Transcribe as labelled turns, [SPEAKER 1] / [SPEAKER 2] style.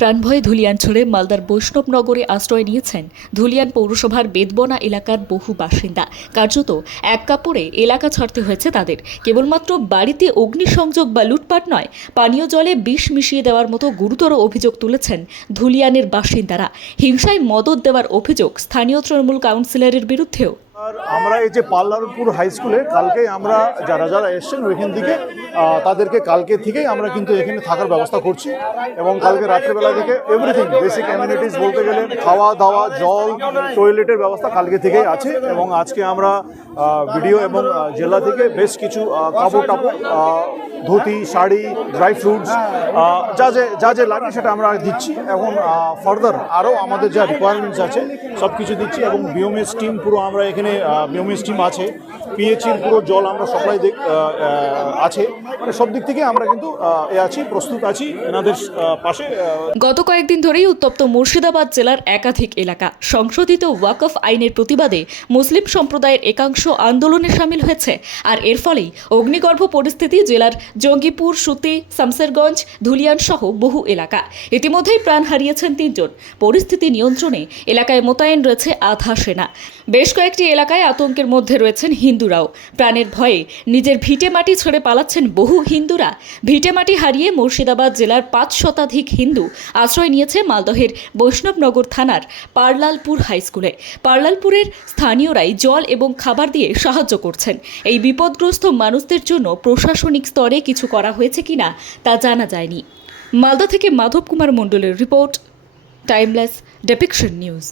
[SPEAKER 1] প্রাণভয়ে ধুলিয়ান ছেড়ে মালদার বৈষ্ণবনগরে আশ্রয় নিয়েছেন ধুলিয়ান পৌরসভার বেদবনা এলাকার বহু বাসিন্দা। কার্যত এক কাপড়ে এলাকা ছাড়তে হয়েছে তাদের। কেবলমাত্র বাড়িতে অগ্নিসংযোগ বা লুটপাট নয়, পানীয় জলে বিষ মিশিয়ে দেওয়ার মতো গুরুতর অভিযোগ তুলেছেন ধুলিয়ানের বাসিন্দারা। হিংসায় মদত দেওয়ার অভিযোগ স্থানীয় তৃণমূল কাউন্সিলরের বিরুদ্ধেও।
[SPEAKER 2] আর আমরা এই যে পাল্লারপুর হাই স্কুলে কালকে আমরা যারা যারা এসছেন ওইখান থেকে তাদেরকে কালকে থেকেই আমরা কিন্তু এখানে থাকার ব্যবস্থা করছি এবং কালকে রাত্রেবেলা থেকে এভরিথিং বেসিক অ্যামিউনিটিস বলতে গেলে খাওয়া দাওয়া, জল টয়লেটের ব্যবস্থা কালকে থেকেই আছে এবং আজকে আমরা ভিডিও এবং জেলা থেকে বেশ কিছু কাপড় টাপড় ধুতি, শাড়ি ড্রাই ফ্রুটস যা যে যা যে লাগে সেটা আমরা দিচ্ছি। এখন ফার্দার আরও আমাদের যা রিকোয়ারমেন্টস আছে সব কিছু দিচ্ছি এবং বিওমেস টিম পুরো আমরা এখানে বিওমেস টিম আছে। পিএইচির পুরো জল আমরা সাপ্লাই আছে। মানে সব দিক থেকে আমরা কিন্তু এ আছি, প্রস্তুত আছি এনাদের পাশে
[SPEAKER 1] গত কয়েকদিন ধরেই উত্তপ্ত মুর্শিদাবাদ জেলার একাধিক এলাকা। সংশোধিত ওয়াকফ আইনের প্রতিবাদে মুসলিম সম্প্রদায়ের একাংশ আন্দোলনে সামিল হয়েছে। আর এর ফলেই অগ্নিগর্ভ পরিস্থিতি জেলার জঙ্গিপুর, সুতি, শামসেরগঞ্জ, ধুলিয়ান সহ বহু এলাকা। ইতিমধ্যেই প্রাণ হারিয়েছেন তিনজন। পরিস্থিতি নিয়ন্ত্রণে এলাকায় মোতায়েন রয়েছে আধা সেনা। বেশ কয়েকটি এলাকায় আতঙ্কের মধ্যে রয়েছেন হিন্দুরাও। প্রাণের ভয়ে নিজের ভিটে মাটি ছেড়ে পালাচ্ছেন বহু হিন্দুরা। ভিটে মাটি হারিয়ে মুর্শিদাবাদ জেলার পাঁচ শতাধিক হিন্দু আশ্রয় নিয়েছে মালদহের বৈষ্ণবনগর থানার পার্লালপুর হাই স্কুলে। পার্লালপুরের স্থানীয়রাই জল এবং খাবার দিয়ে সাহায্য করছেন। এই বিপদগ্রস্ত মানুষদের জন্য প্রশাসনিক স্তরে কিছু করা হয়েছে কিনা তা জানা যায়নি। মালদা থেকে মাধব কুমার মণ্ডলের রিপোর্ট টাইমলেস ডেপিকশন নিউজ